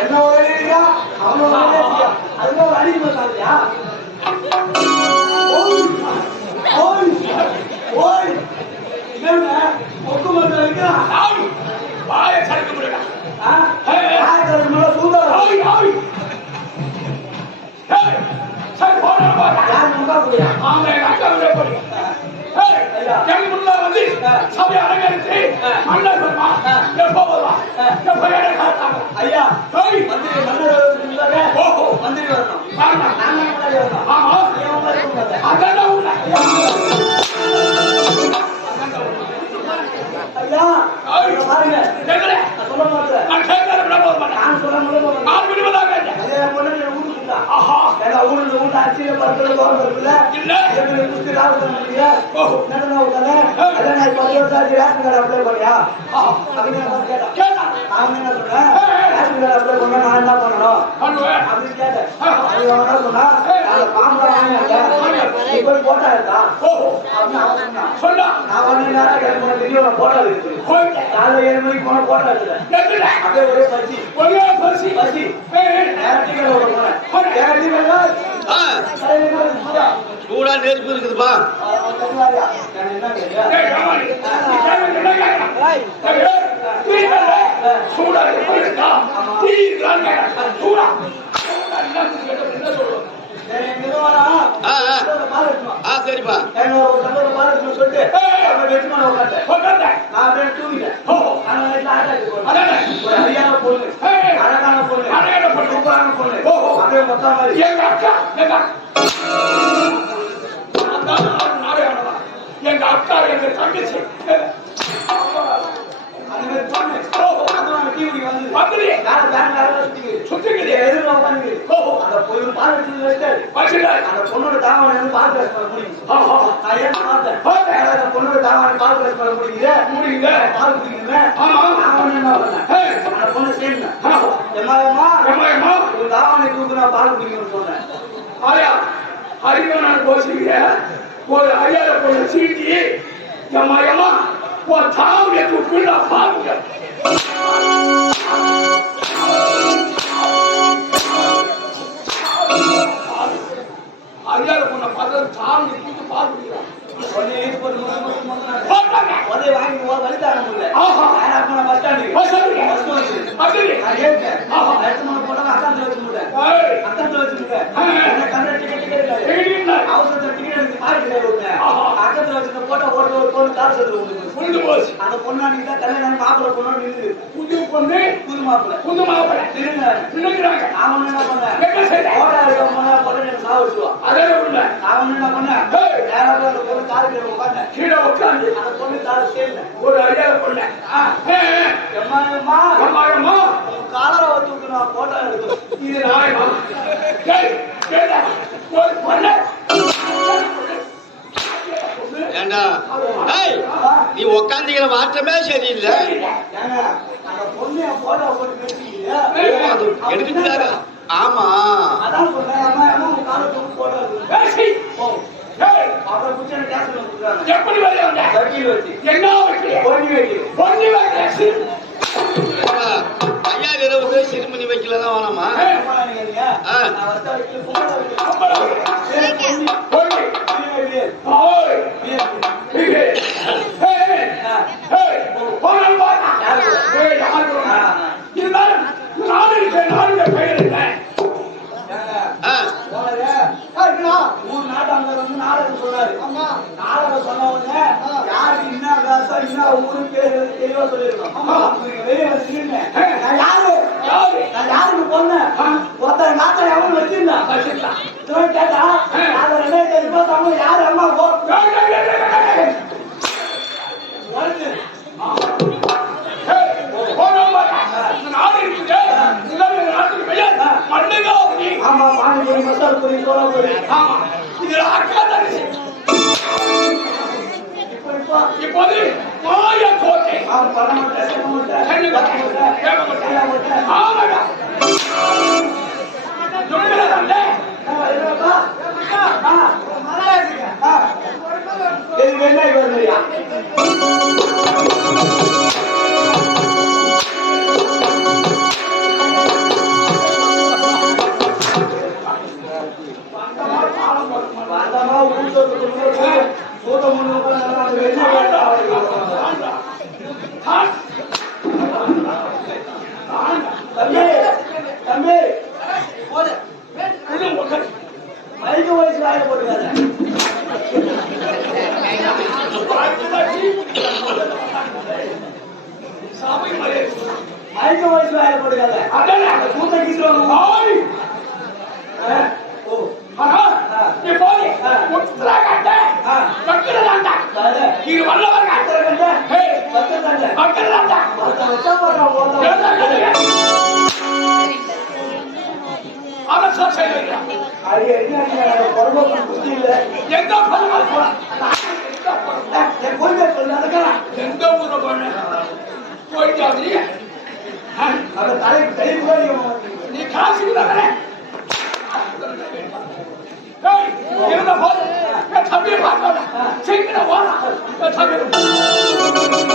என்ன ஒரேடியா அவனோட ஒரேடியா அதுக்கு ஒரு அடி பார்த்தாலியா ஓய் ஓய் ஓய் என்ன ஒக்கு மட்டும் இருக்கா ஏய், வாயை திறக்க முடியல. ஆயிரத்தி மேல சுந்தரம் ஏய். ஏய், சரி, போடா, போடா. யார் முகா முடியா ஆமா, எங்க அக்கா வீட்டுல போறீங்க. ஏய், எங்க முன்னால வந்து சபையை அலங்கரித்து மன்னர் வருவா. எப்போ வருவா? எப்போ என்னை காத்தாங்க? ஐயா ஏய், மந்திரி மன்னர் ஓஹோ, மந்திரி வரணும் ஆமா, அதான்டா உண்மை. ஆஹா, ஏன்னா ஊருக்கு ஊருக்கு அரிசியில பருத்துல கோலம் இருக்குல்ல? இல்ல. எங்களுக்கு குஸ்தி ராவுத்தம் பண்ணீங்க ஓஹோ, என்னடா உட்கார அதான் நான் இப்போ இருபத்தாறு ரேஷன் கார்டு அப்ளை பண்ணியா ஆஹா. அப்படின்னு நான் பார்த்து கேட்டேன். கேட்டா, நான் என்ன சொன்னேன்? ரேஷன் கார்டு அப்ளை பண்ணா நான் என்ன பண்ணணும்? பண்ணுவேன். அப்படின்னு கேட்டேன். அது அவன் என்ன சொன்னா நாங்க பாம்பா வாங்கினாங்க நீ போய் போட்டா இருக்கா ஓஹோ, அப்படின்னு அவன் சொன்னான். சொன்னா, நான் வந்து நேரம் கிளம்பி தெரியும் போட்டா இருக்கு போயிட்டேன். காலைல ஏழு மணிக்கு போன போட்டா இருக்குது கேட்கல? அப்படியே ஒரே பச்சி ஒரே பரிசு. பச்சி ஏய், ஏய், நேரம் டிக்கெட் ஓட போனேன் நேரம் டிக்கெட் ஆ, கடையில போய் சூடா நெருப்பு இருக்குதுப்பா ஏய், ராமாளி, நீ கேட்கறது என்ன கேட்கலாம்? ஏய், ஏய், நீ கேட்கல? சூடா இருக்கு? தீ கேட்கலாம். சூடா. என்ன சொல்லுவோம்? ஆ, சரிப்பா எங்க அக்கா, எங்க அக்கா. பொண்ணோட தாவணி பார்க்க முடியும் பொண்ணோட தாவணி பார்க்க பண்ண முடியுங்க. பால் பொண்ணு சேர்ந்தேன் தாவணி தூக்குனா பால் குடிக்கணும்னு சொன்னேன் ஆயா, ஹரிவனான் கோசிங்க ஒரு ஐயாயிர பொண்ணு சீட்டி எம்மா எம்மா ஒரு தாவுடைய துக்குள்ள பாருங்க ஐயாயிர பொண்ணை பார்த்து தாவுடைய தூக்கு பாருங்க ஒன்னே வீட்டு போட்டு முத்து முத்து முத்துனாங்க. போட்டாங்க ஒரே வாங்கி வழி தாங்க முடியல பஸ் ஸ்டாண்டுக்கு பஸ் போன போட்டா அக்கௌண்ட்ல வச்சு முடியேன் ஏய், அக்கௌண்ட்ல வச்சு. என்ன கண்ட டிக்கெட் டிக்கெட் டிக்கெட் எடுத்து மாறி கிடையாது விட்டேன் ஆஹா. அக்கௌண்ட்ல வச்சு போட்டா ஓட்டு ஒரு பொண்ணு காசு புரிந்து போச்சு. அந்த பொண்ணாடி தான் கல்யாணம் மாப்பிள்ளை நின்று புது பொண்ணு புது மாப்பிள்ளை. புது மாப்பிள்ளை. நின்னுக்கிறாங்க நான் ஒண்ணு என்ன பண்ணேன்? என்ன செய்த? ஓடா இருக்க போனா பொண்ணு எனக்கு சாவ வச்சுவா. அதே உள்ள நான் ஒண்ணு என்ன பண்ணேன். நேரா போய் அந்த பொண்ணு காரு கீழே உட்கார்ந்தேன். கீழே உட்காந்து அந்த பொண்ணு காரு சேர்ந்தேன். ஒரு பொண்ணு. காலரை போட்டோ எடுக்கணும். இது நாயமா ஒரு பொண்ணு. ஏண்டா? ஏய் நீ உக்காந்துக்கிற மாற்றமே சரியில்லை. ஏங்க அந்த பொண்ணு என் போட்டோ போட்டு பேசிக்கிது ஓ, அது எடுத்துட்டாங்க ஆமா அதான் சொன்னேன் அம்மா அம்மா உன் காலை தூக்கு போட்டோ எடுக்கணும் பேசி ஓ ஏய் அப்புறம் குச்சி எனக்கு கேஸ் கொடுக்குறாங்க எப்படி வெளிய வந்த வக்கீல் வச்சு என்ன வைக்கல பொண்ணு வைக்கல் பொண்ணு வைக்கல ஏண்டா, ஐயா இரவுக்கு சிறுமணி வைக்கலதான் வேணாமா அம்மா நீங்க ஆ. நான் வச்ச வைக்கல் பொண்ணு வைக்கல் பொண்ணு பொண்ணு ஓய் வைக்கல் இங்கே ஏய் ஏய் பொண்ணு பாத்தா ஏய் யாரு ஆ. இருந்தாலும் நாடு இருக்கேன் நாடு பெயர் இல்லை ஆ, ஊர் நாட்டாளர் வந்து நாடகம் சொன்னாரு நாடகம் சொன்ன உடனே யாருக்கு என்ன காசா என்ன ஊரு பேரு தெளிவா சொல்லிருக்கணும் நீங்க வெளியே வந்து நில்லுங்க. நான் யாரு யாரு நான் யாருக்கு பொண்ணேன் ஒருத்தர் நாட்டை எவன் வச்சிருந்தான் வச்சிருந்தான். இவன் கேட்டா நாங்க ரெண்டாயிரத்தி இருபத்தி யாரு அம்மா போ ஏய், ஏய், ஏய், ஏய், ஏய். வருது. ஏய், பொண்ணு பாத்தா நாடு ஆமா மசால் பூரி ஆமா. அக்கா தரிசி இப்போ இப்போது மாய கோட்டை அவன் பணம் மட்டும் வயசு காய போட்டுக்காத ஐந்து வயசு காய போட்டுக்காத அதானே கூத்த கீசுவாங்க ஓ நீ போய் அவன் சாட்சி வைக்கிறான் அது என்ன குழம்பு புத்தி இல்ல? எங்க போனா போலாம் எங்க போறோம் என் கொள்கை சொல்லு அதுக்கெல்லாம் எந்த ஊரை போன? போயிட்டாங்க அந்த தலைக்கு தெளிவு நீ காசு இருந்த போது தம்பியை பார்க்கணும். சீக்கிரம் என் தம்பி.